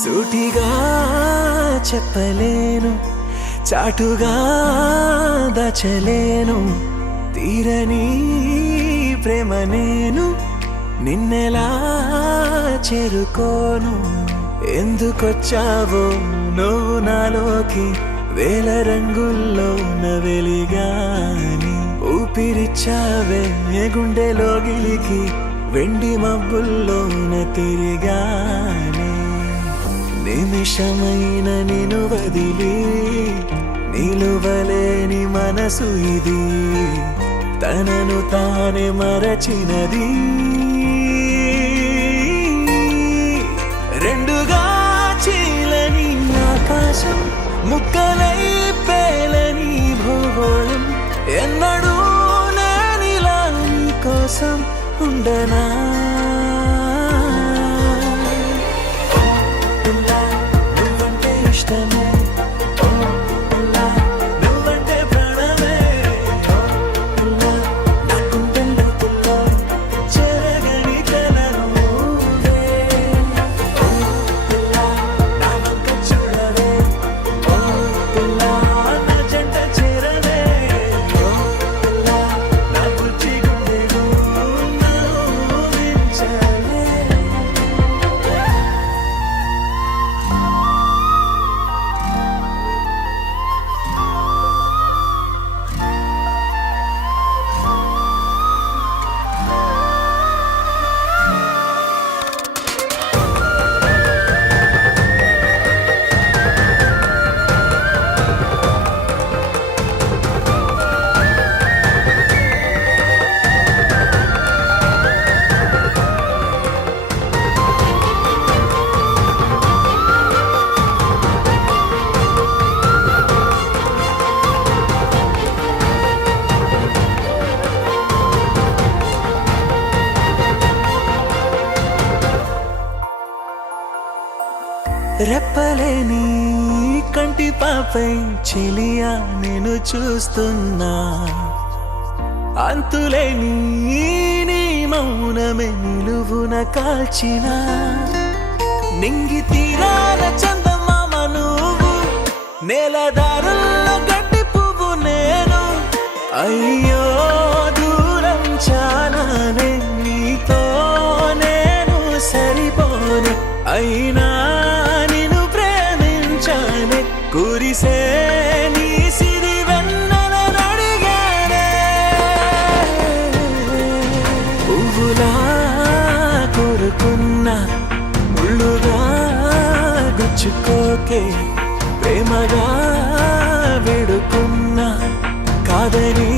సూటిగా చెప్పలేను, చాటుగా దాచలేను తీరని ప్రేమ నేను నిన్నెలా చేరుకోను. ఎందుకొచ్చావో నువ్వు నాలోకి వేల రంగుల్లో వెలిగాని ఊపిరిచ్చావే గుండెలోగిలికి వెండి మబ్బుల్లోన తిరిగాని నిమిషమైన నిన్ను వదిలి నిలువలేని మనసు ఇది తనను తానే మరచినది. రెండుగా చీలని ఆకాశం ముక్కలై పేలని భూగోళం ఎన్నడూ నేనిలా నీ కోసం ఉండనా. నువ్వంటే ఇష్టమే, నువ్వంటే ప్రాణమే, నా గుండెల్లో పుల్లో చెరగని కలను నువ్వే. నా వంక చూడవే, నా జంట చేరవే, నా బుజ్జి గుండెను నవ్వించవే. రెప్పలేని కంటి పాపై చెలియా నేను చూస్తున్నా, అంతులేని నీ మౌనమే నిలువున కాల్చిన నింగి తీరాల చందమామ నువ్వు, నేలదారుల్లో గడ్డి పువ్వు నేను. అయ్యో దూరం చాలానే నీతో నేను సరిపోనే, అయినా నిన్ను ప్రేమించానే కురిసే నీ సిరి వెన్నెలను అడిగానే. పువ్వులా కోరుకున్నా ముళ్ళుగా గుచ్చుకోకే, ప్రేమగా వేడుకున్నా కాదని